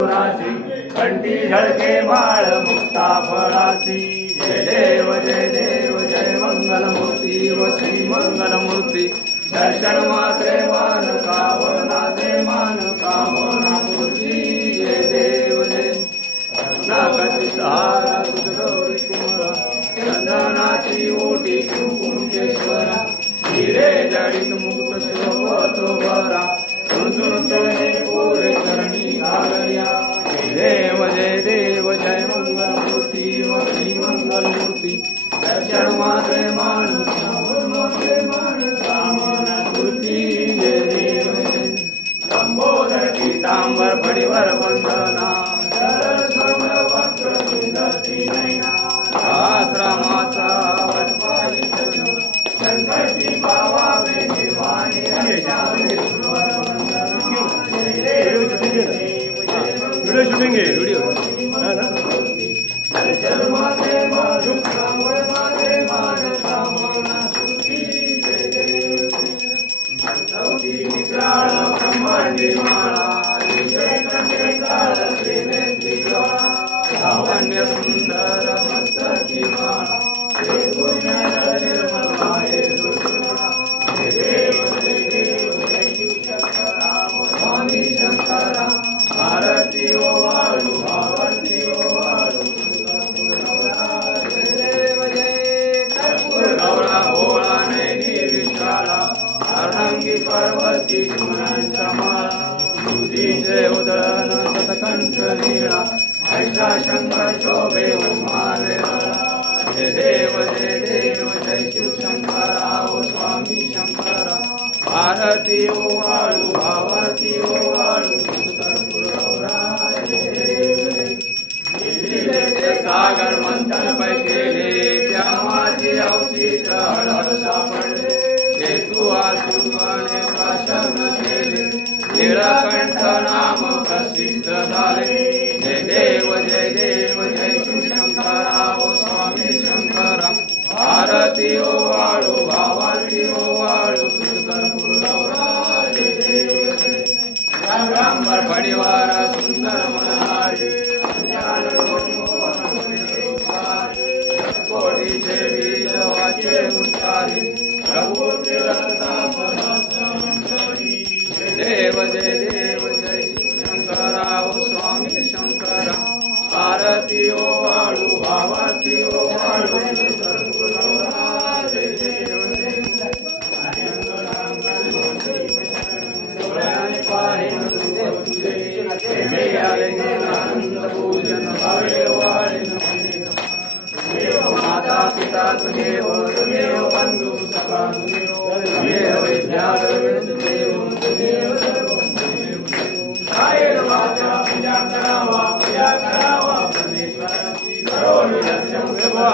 कंठी झळके माळ मुक्ता फळाची जय देव जय मंगलमूर्ती व श्री मंगलमूर्ती दर्शन मात्रे मान कामनाचे मान कामना मूर्ती जय देव जय नागती सहारा तुझ गौरी कुमारा चंदनाची ओटी कुंकेश्वरा हिरे जडित मुक्त शोभतो बरा तुझ पुरे चरणी घालया जय देव जय मंगलमूर्ती व श्री मंगलमूर्ती दर्शन मात्रे मान कामना मूर्ती जय देव जय लंबोदर पीतांबर पडिवर वंदना सरळ स्वर्ण वक्र सुंदर त्रिनयना आश्रमाचा वटवाई संकटी पावावे निर्वाणी वीडियो शूटिंग है वीडियो दर्शन माते मान माते मान कामना सुती जय देव भक्तवती विक्राळ ब्रह्मांडी माळा विश्वेकंठे काळ श्रीनेत्री डोळा लावण्य सुंदर मस्तकी माळा निर्मल माये दुर्गुणा जय देव जय शिवशंकरा स्वामी शंकरा आरती ओ वाळू आरती ओ वाळू जय देव जय कर्पूर गौरा भोळा नैनी विशाला अर्धांगी पार्वती गुणांचा माळा दुधीचे उदळण सतकंठ नीळा ऐसा शंकर शोभे उमावेला जय देव जय शिवशंकरा ओ स्वामी शंकरा आरती ओ वाळू आरती ओ वाळू कर्पूर गौरा जय देव सागर मंथन पैकेले त्या माझी अवचित हळहळ सापडले ते तू आसुवाने भाषण केले निळकंठ नाम प्रसिद्ध झाले जय देव जय शिवशंकरा ओ स्वामी शंकरा आरती ओ वाळू आरती ओ वाळू कर्पूर गौरा जय देव रांबर परिवार सुंदर मनहारी कोटी देवी जवाचे उच्चारी प्रभू देव जय शंकरा ओ स्वामी शंकरा आरती ओ वाळू आरती ओ वाळू कर्पूर गौरा जय देव माता पिता तुमेव तुमेव बंधु सखा तुमेव विद्या तुमेव तुमेव कायेन वाचा पूजा करावा परमेश्वराची करो निरंजन सेवा